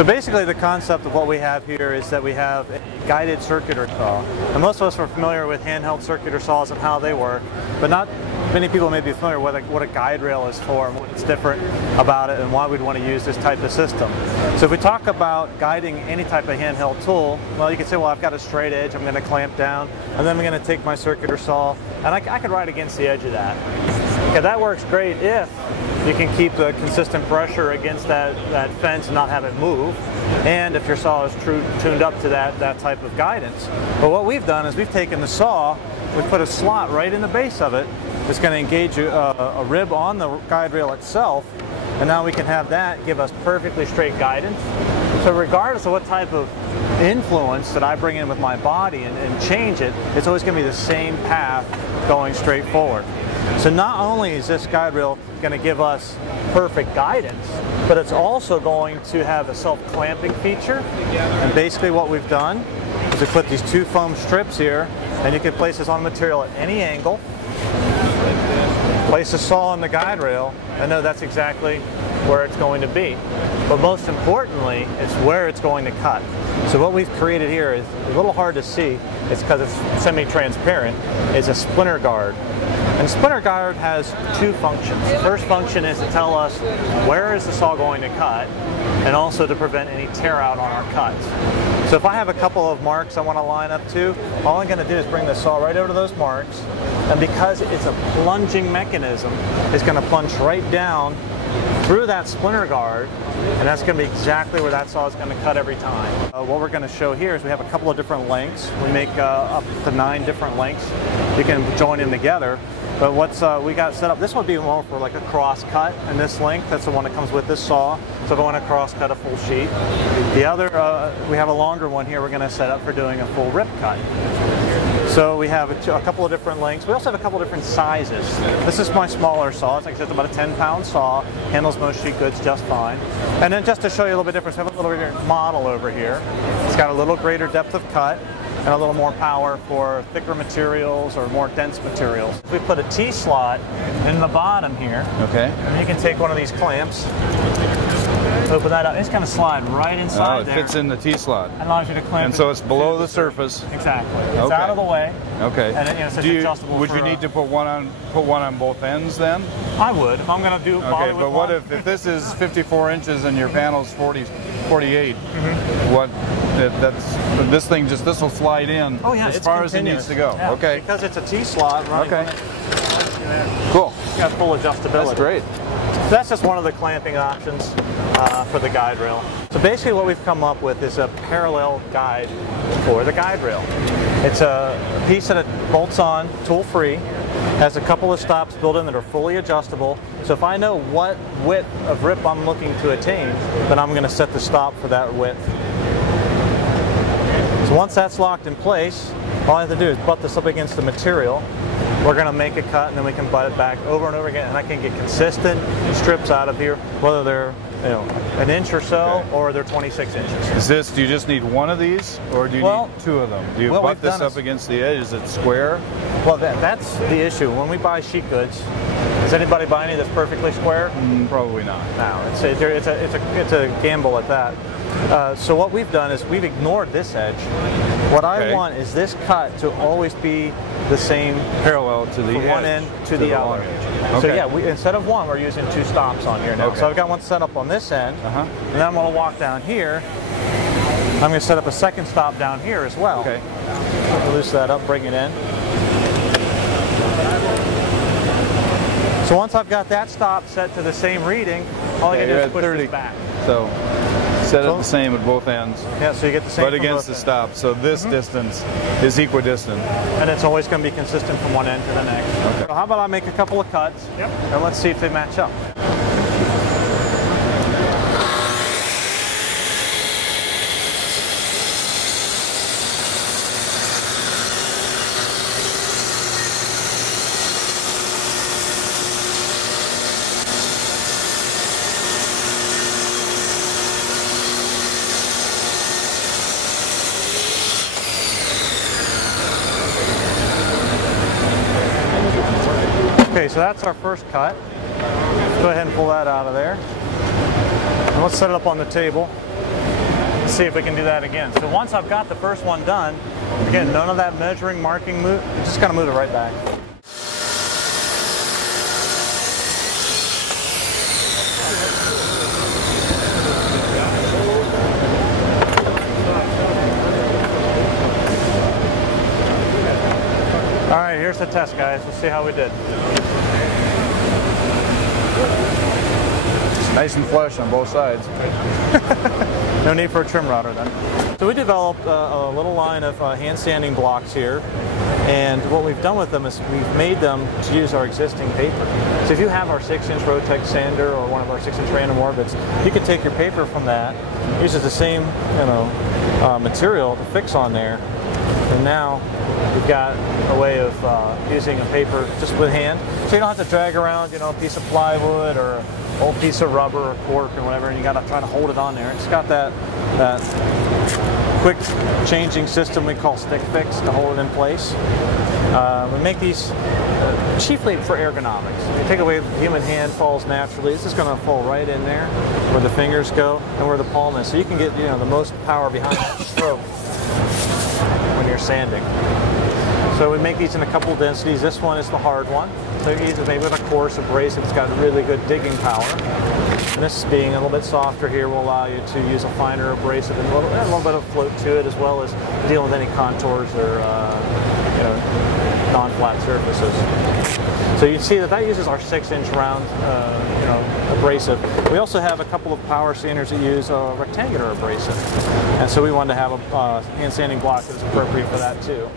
So basically the concept of what we have here is that we have a guided circular saw. And most of us are familiar with handheld circular saws and how they work, but not many people may be familiar with what a guide rail is for and what's different about it and why we'd want to use this type of system. So if we talk about guiding any type of handheld tool, well, you can say, well, I've got a straight edge, I'm going to clamp down, and then I'm going to take my circular saw, and I could ride against the edge of that. Okay, that works great if you can keep the consistent pressure against that fence and not have it move, and if your saw is tuned up to that type of guidance. But what we've done is we've taken the saw, we put a slot right in the base of it that's going to engage a rib on the guide rail itself, and now we can have that give us perfectly straight guidance. So regardless of what type of influence that I bring in with my body and change it, it's always going to be the same path going straight forward. So not only is this guide rail going to give us perfect guidance, but it's also going to have a self-clamping feature. And basically what we've done is we put these two foam strips here, and you can place this on material at any angle. Place the saw on the guide rail and know that's exactly where it's going to be. But most importantly, it's where it's going to cut. So what we've created here is a little hard to see. It's because it's semi-transparent. It's a splinter guard. And Splinter Guard has two functions. The first function is to tell us where is the saw going to cut, and also to prevent any tear out on our cuts. So if I have a couple of marks I want to line up to, all I'm going to do is bring the saw right over to those marks, and because it's a plunging mechanism, it's going to plunge right down through that splinter guard, and that's going to be exactly where that saw is going to cut every time. What we're going to show here is we have a couple of different lengths. We make up to 9 different lengths. You can join them together. But what's we got set up, this would be more for like a cross cut, and this length, that's the one that comes with this saw. So if I want to cross cut a full sheet. The other, we have a longer one here we're going to set up for doing a full rip cut. So we have a couple of different lengths. We also have a couple of different sizes. This is my smaller saw. It's like I said, it's about a 10-pound saw. Handles most sheet goods just fine. And then just to show you a little bit different, we have a little bit model over here. It's got a little greater depth of cut and a little more power for thicker materials or more dense materials. We put a T-slot in the bottom here. Okay. And you can take one of these clamps, open that up. It's going to slide right inside there. Oh, it fits in the T-slot. It allows you to clamp. And so it's below the surface. Exactly. It's out of the way. Okay. And it's adjustable. Would you need to put one on both ends then? I would, if I'm going to do. Okay, but what if this is 54 inches and your panel's 48? What? This thing this will slide in as far as it needs to go. Yeah, okay. Because it's a T-slot. Right? Okay. Cool. It's got full adjustability. That's great. So that's just one of the clamping options for the guide rail. So basically what we've come up with is a parallel guide for the guide rail. It's a piece that it bolts on tool-free, has a couple of stops built in that are fully adjustable. So if I know what width of rip I'm looking to attain, then I'm going to set the stop for that width. So once that's locked in place, all I have to do is butt this up against the material. We're going to make a cut, and then we can butt it back over and over again, and I can get consistent strips out of here, whether they're an inch or so, or they're 26 inches. Do you just need one of these, or do you need 2 of them? Do you butt this up against the edge? Is it square? Well, that's the issue. When we buy sheet goods, does anybody buy any that's perfectly square? Probably not. No, it's a gamble at that. So what we've done is we've ignored this edge. What I want is this cut to always be the same, parallel to the one end to the other. So yeah, instead of one, we're using 2 stops on here now. So I've got one set up on this end, and then I'm going to walk down here. I'm going to set up a second stop down here as well. Okay. Loose that up, bring it in. So once I've got that stop set to the same reading, all I got to do is push this back. So set it the same at both ends. Yeah, so you get the same. But against the stop, so this distance is equidistant. And it's always going to be consistent from one end to the next. Okay. So how about I make a couple of cuts, and let's see if they match up. Okay, so that's our first cut. Go ahead and pull that out of there. And let's set it up on the table. Let's see if we can do that again. So once I've got the first one done, again, none of that measuring, marking, move, just kind of move it right back. All right, here's the test, guys. Let's see how we did. Nice and flush on both sides. No need for a trim router then. So we developed a little line of hand sanding blocks here, and what we've done with them is we've made them to use our existing paper. So if you have our 6-inch Rotex sander or one of our 6-inch random orbits, you can take your paper from that, uses the same material to fix on there, and now we've got a way of using a paper just with hand, so you don't have to drag around, a piece of plywood or an old piece of rubber or cork or whatever, and you got to try to hold it on there. It's got that quick changing system we call stick fix to hold it in place. We make these chiefly for ergonomics. You take away the human hand falls naturally. This is going to fall right in there where the fingers go and where the palm is, so you can get the most power behind the stroke when you're sanding. So we make these in a couple densities. This one is the hard one. So you use it maybe with a coarse abrasive. It's got really good digging power. And this being a little bit softer here will allow you to use a finer abrasive and a little bit of float to it, as well as deal with any contours or non-flat surfaces. So you can see that uses our 6-inch round abrasive. We also have a couple of power sanders that use a rectangular abrasive. And so we wanted to have a hand sanding block that was appropriate for that too.